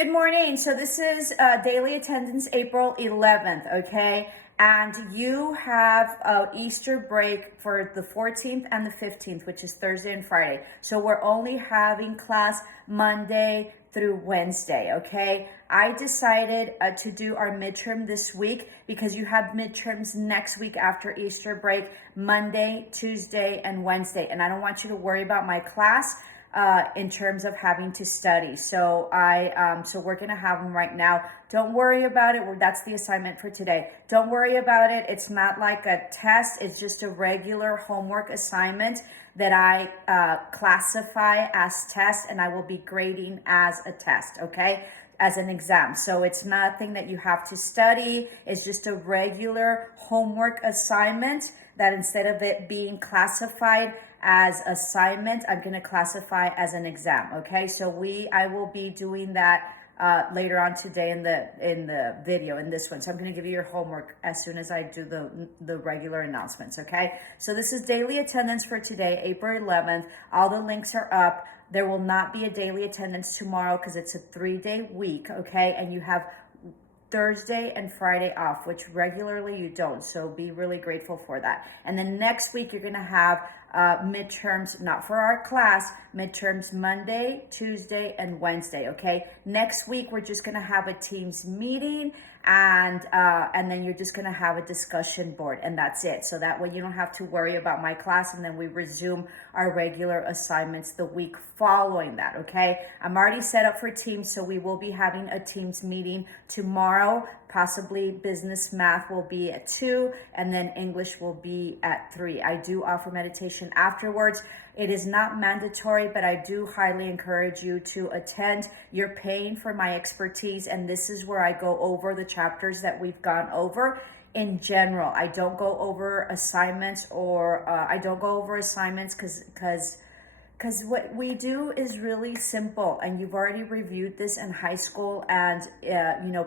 Good morning. So this is daily attendance April 11th, okay? And you have Easter break for the 14th and the 15th, which is Thursday and Friday. So we're only having class Monday through Wednesday, okay? I decided to do our midterm this week because you have midterms next week after Easter break, Monday, Tuesday, and Wednesday. And I don't want you to worry about my class in terms of having to study. So we're gonna have them right now. Don't worry about it. That's the assignment for today. Don't worry about it. It's not like a test. It's just a regular homework assignment that I classify as test, and I will be grading as a test, okay? As an exam. So it's nothing that you have to study. It's just a regular homework assignment that instead of it being classified as assignment, I'm going to classify as an exam. Okay, so I will be doing that later on today in the video in this one. So I'm going to give you your homework as soon as I do the regular announcements. Okay, so this is daily attendance for today, April 11th. All the links are up. There will not be a daily attendance tomorrow because it's a 3-day week. Okay, and you have Thursday and Friday off, which regularly you don't. So be really grateful for that. And then next week, you're going to have midterms, not for our class, midterms Monday, Tuesday, and Wednesday, okay? Next week, we're just going to have a Teams meeting, and then you're just going to have a discussion board, and that's it. So that way you don't have to worry about my class, and then we resume our regular assignments the week following that, okay? I'm already set up for Teams, so we will be having a Teams meeting tomorrow. Possibly business math will be at 2, and then English will be at 3. I do offer meditation afterwards. It is not mandatory, but I do highly encourage you to attend. You're paying for my expertise, and this is where I go over the chapters that we've gone over. In general, I don't go over assignments because what we do is really simple, and you've already reviewed this in high school and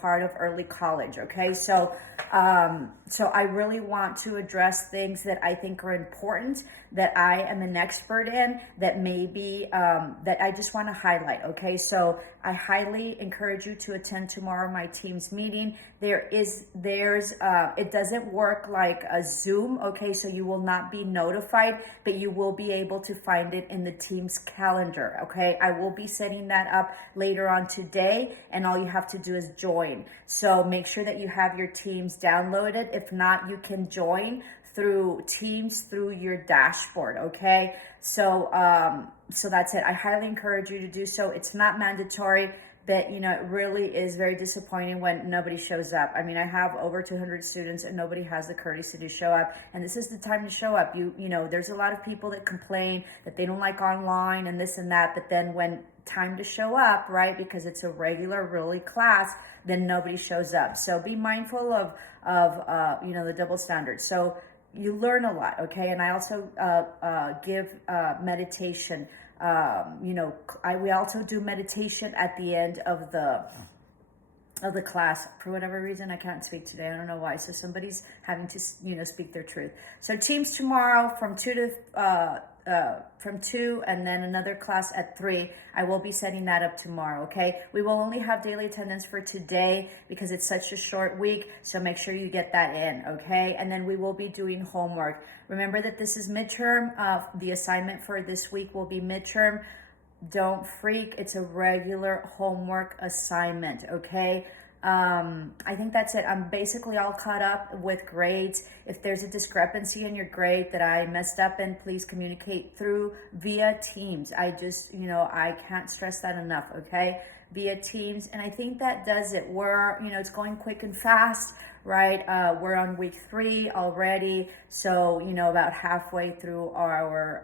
part of early college. Okay, so I really want to address things that I think are important, that I am an expert in, that maybe that I just want to highlight. Okay, so I highly encourage you to attend tomorrow my Teams meeting. It doesn't work like a Zoom. Okay, so you will not be notified, but you will be able to find it in the Teams calendar. Okay, I will be setting that up later on today, and all you have to do is join. So make sure that you have your Teams downloaded. If not, you can join through Teams through your dashboard. Okay, so that's it. I highly encourage you to do so. It's not mandatory, but it really is very disappointing when nobody shows up. I mean, I have over 200 students and nobody has the courtesy to show up, and this is the time to show up. There's a lot of people that complain that they don't like online and this and that, but then when time to show up, right, because it's a regular really class, then nobody shows up. So be mindful of the double standards. So you learn a lot, okay? And I also give meditation. We also do meditation at the end of the class. For whatever reason, I can't speak today. I don't know why. So somebody's having to speak their truth. So Teams tomorrow from 2, and then another class at 3. I will be setting that up tomorrow, okay? We will only have daily attendance for today because it's such a short week, so make sure you get that in, okay? And then we will be doing homework. Remember that this is midterm. The assignment for this week will be midterm. Don't freak. It's a regular homework assignment, okay? I think that's it. I'm basically all caught up with grades. If there's a discrepancy in your grade that I messed up in, please communicate through via Teams. I just, I can't stress that enough, okay? Via Teams. And I think that does it. It's going quick and fast, right? We're on week 3 already. So, about halfway through our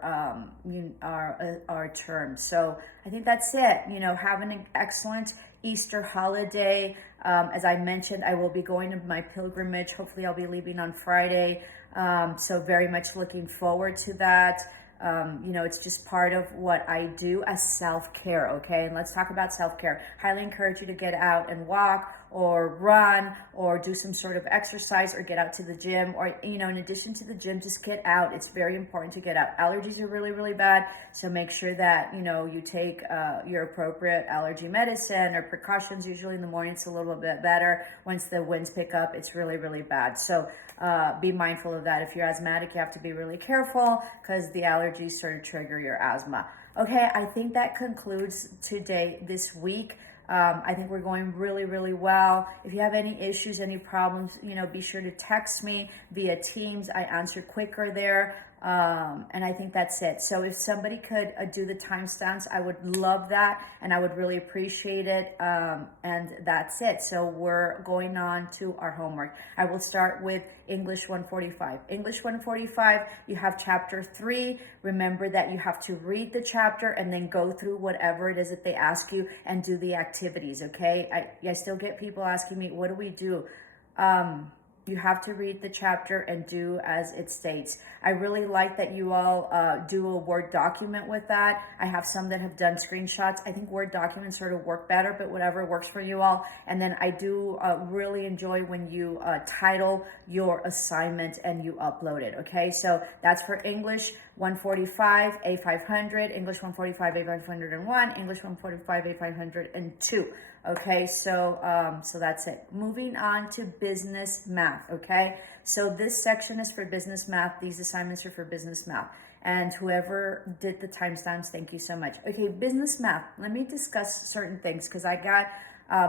term. So I think that's it. Have an excellent Easter holiday. As I mentioned, I will be going to my pilgrimage. Hopefully I'll be leaving on Friday. So very much looking forward to that. You know, it's just part of what I do as self-care, okay? And let's talk about self-care. Highly encourage you to get out and walk or run or do some sort of exercise or get out to the gym, or, you know, in addition to the gym, just get out. It's very important to get out. Allergies are really, really bad. So make sure that, you know, you take your appropriate allergy medicine or precautions. Usually in the morning, it's a little bit better. Once the winds pick up, it's really, really bad. So be mindful of that. If you're asthmatic, you have to be really careful because the allergies sort of trigger your asthma. Okay, I think that concludes this week. I think we're going really, really well. If you have any issues, any problems, you know, be sure to text me via Teams. I answer quicker there. And I think that's it. So if somebody could do the timestamps, I would love that and I would really appreciate it. And that's it. So we're going on to our homework. I will start with English 145. English 145, you have chapter 3. Remember that you have to read the chapter and then go through whatever it is that they ask you and do the activities, okay? I still get people asking me, what do we do? You have to read the chapter and do as it states. I really like that you all do a Word document with that. I have some that have done screenshots. I think Word documents sort of work better, but whatever works for you all. And then I do really enjoy when you title your assignment and you upload it, okay? So that's for English 145, A500, English 145, A501, English 145, A502. Okay, so that's it. Moving on to business math, okay? So this section is for business math. These assignments are for business math. And whoever did the timestamps, thank you so much. Okay, business math. Let me discuss certain things because I got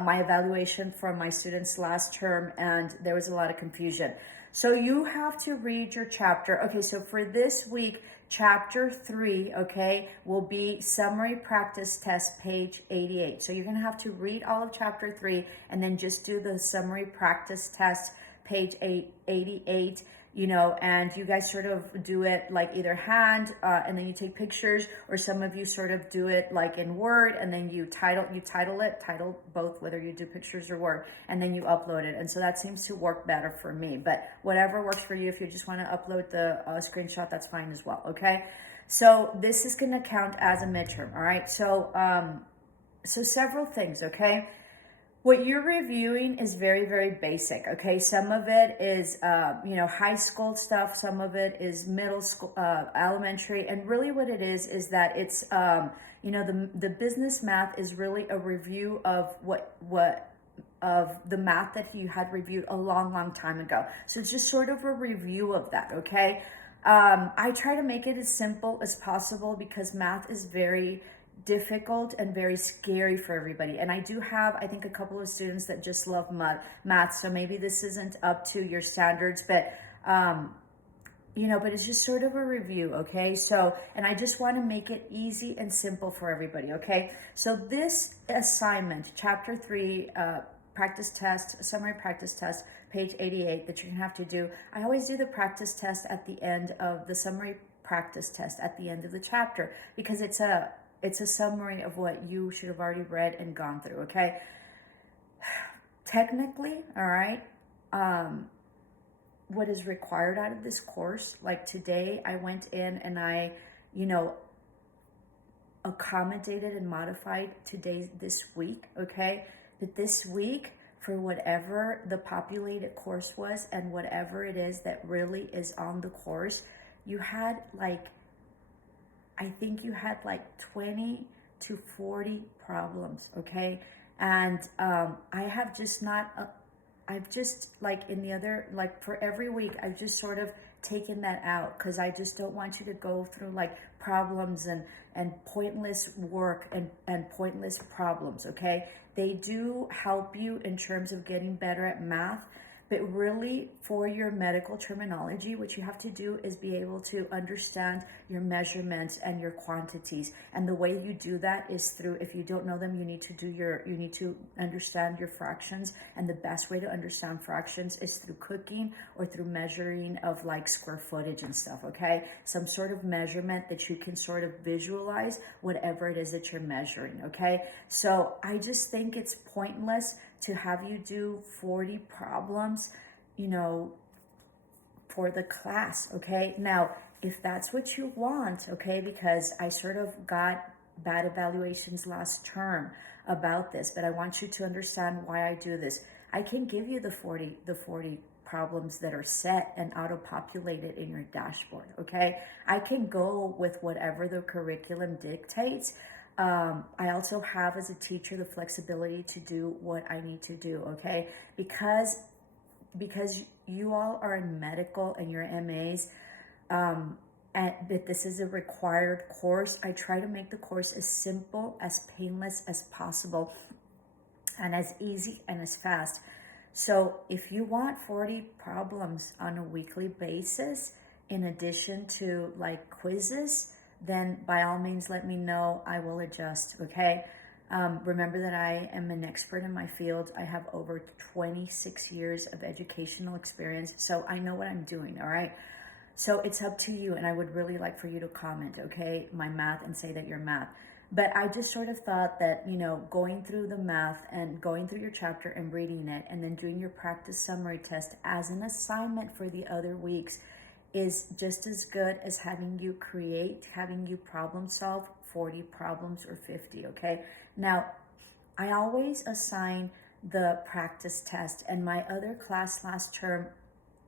my evaluation from my students last term and there was a lot of confusion. So you have to read your chapter. Okay, so for this week, chapter 3, okay, will be summary practice test, page 88. So you're going to have to read all of chapter 3 and then just do the summary practice test, page 88. You know, and you guys sort of do it like either hand and then you take pictures, or some of you sort of do it like in Word and then you title both, whether you do pictures or Word, and then you upload it. And so that seems to work better for me, but whatever works for you. If you just want to upload the screenshot, that's fine as well. Okay, so this is going to count as a midterm. All right, so several things. Okay, what you're reviewing is very, very basic, okay? Some of it is, you know, high school stuff. Some of it is middle school, elementary. And really what it is that it's, you know, the business math is really a review of of the math that you had reviewed a long, long time ago. So it's just sort of a review of that, okay? I try to make it as simple as possible because math is very difficult and very scary for everybody. And I do have, I think, a couple of students that just love math. So maybe this isn't up to your standards, but, you know, but it's just sort of a review, okay? So, and I just want to make it easy and simple for everybody, okay? So this assignment, chapter 3, practice test, summary practice test, page 88, that you're going to have to do. I always do the practice test at the end of the summary practice test at the end of the chapter because it's a summary of what you should have already read and gone through, okay? Technically, all right, what is required out of this course, like today I went in and I, you know, accommodated and modified this week, okay? But this week, for whatever the populated course was and whatever it is that really is on the course, you had like, I think you had like 20 to 40 problems, okay? And I have just not, I've just like in the other, like for every week, I've just sort of taken that out because I just don't want you to go through like problems and pointless work and pointless problems, okay? They do help you in terms of getting better at math, but really for your medical terminology, what you have to do is be able to understand your measurements and your quantities. And the way you do that is through, if you don't know them, you need to understand your fractions. And the best way to understand fractions is through cooking or through measuring of like square footage and stuff, okay? Some sort of measurement that you can sort of visualize whatever it is that you're measuring, okay? So I just think it's pointless to have you do 40 problems, you know, for the class, okay? Now, if that's what you want, okay, because I sort of got bad evaluations last term about this, but I want you to understand why I do this. I can give you the 40 problems that are set and auto-populated in your dashboard, okay? I can go with whatever the curriculum dictates. I also have, as a teacher, the flexibility to do what I need to do, okay? Because you all are in medical and you're MAs, but this is a required course. I try to make the course as simple, as painless as possible, and as easy and as fast. So if you want 40 problems on a weekly basis, in addition to like quizzes, then by all means let me know. I will adjust, okay? Remember that I am an expert in my field. I have over 26 years of educational experience, so I know what I'm doing, all right? So it's up to you, and I would really like for you to comment, okay, my math, and say that you're math. But I just sort of thought that, going through the math and going through your chapter and reading it and then doing your practice summary test as an assignment for the other weeks is just as good as having you problem solve 40 problems or 50, okay? Now, I always assign the practice test, and my other class last term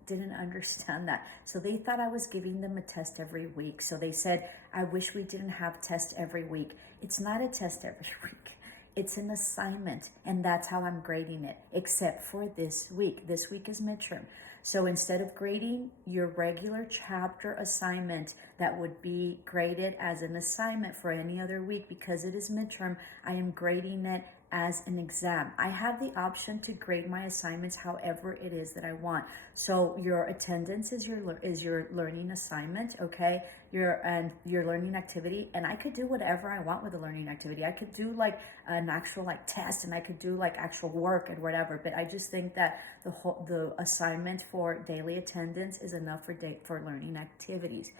didn't understand that. So they thought I was giving them a test every week. So they said, I wish we didn't have tests every week. It's not a test every week. It's an assignment, and that's how I'm grading it, except for this week. This week is midterm. So instead of grading your regular chapter assignment that would be graded as an assignment for any other week, because it is midterm, I am grading it as an exam. I have the option to grade my assignments however it is that I want. So your attendance is your learning assignment, okay? Your learning activity, and I could do whatever I want with a learning activity. I could do like an actual like test, and I could do like actual work and whatever. But I just think that the assignment for daily attendance is enough for learning activities.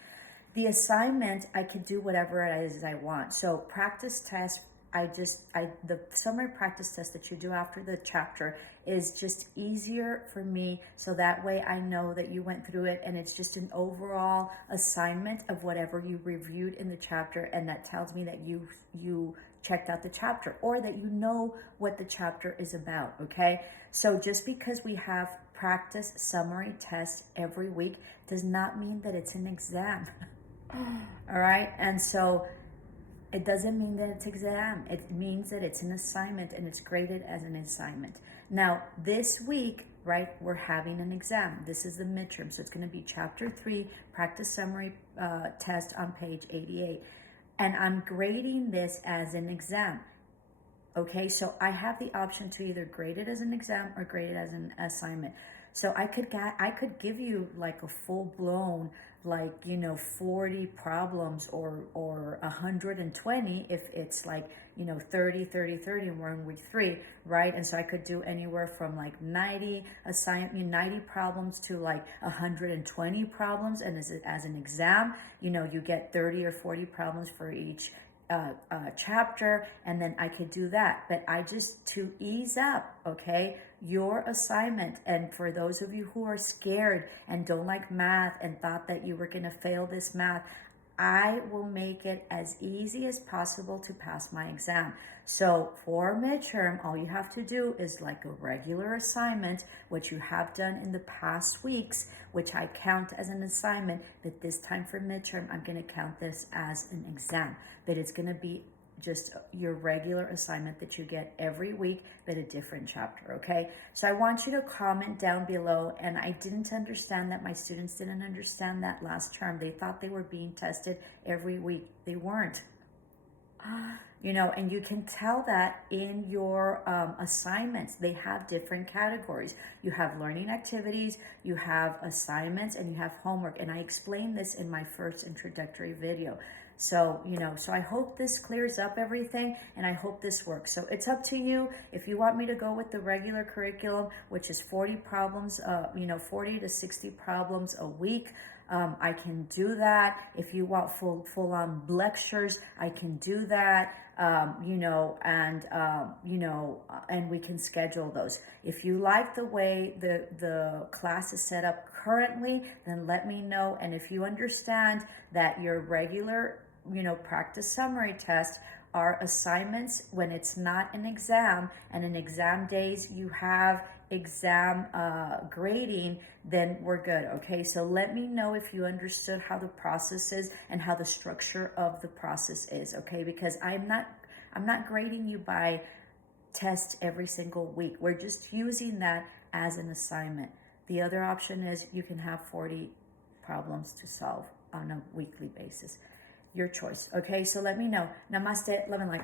The assignment, I could do whatever it is I want. So practice test, the summary practice test that you do after the chapter is just easier for me, so that way I know that you went through it, and it's just an overall assignment of whatever you reviewed in the chapter, and that tells me that you checked out the chapter, or that you know what the chapter is about, okay? So just because we have practice summary tests every week does not mean that it's an exam. All right? And so it doesn't mean that it's exam. It means that it's an assignment, and it's graded as an assignment. Now, this week, right, we're having an exam. This is the midterm. So it's going to be chapter 3, practice summary test on page 88. And I'm grading this as an exam. Okay, so I have the option to either grade it as an exam or grade it as an assignment. So I could give you like a full-blown 40 problems or 120 if it's 30 30 30 and we're in week 3, right? And so I could do anywhere from 90 problems to 120 problems, and as an exam, you get 30 or 40 problems for each chapter, and then I could do that. But I just, to ease up, okay, your assignment, and for those of you who are scared and don't like math and thought that you were going to fail this math, I will make it as easy as possible to pass my exam. So for midterm, all you have to do is like a regular assignment, which you have done in the past weeks, which I count as an assignment, but this time for midterm, I'm going to count this as an exam. But it's going to be just your regular assignment that you get every week, but a different chapter, okay? So I want you to comment down below, and I didn't understand that. My students didn't understand that last term. They thought they were being tested every week. They weren't. And you can tell that in your assignments. They have different categories. You have learning activities, you have assignments, and you have homework. And I explained this in my first introductory video. So, so I hope this clears up everything, and I hope this works. So it's up to you. If you want me to go with the regular curriculum, which is 40 problems, 40 to 60 problems a week, I can do that. If you want full-on lectures, I can do that. and we can schedule those. If you like the way the class is set up currently, then let me know. And if you understand that your regular, practice summary test are assignments when it's not an exam, and in exam days you have exam grading, then we're good. Okay, so let me know if you understood how the process is and how the structure of the process is. Okay, because I'm not grading you by test every single week. We're just using that as an assignment. The other option is you can have 40 problems to solve on a weekly basis. Your choice. Okay, so let me know. Namaste, love and light.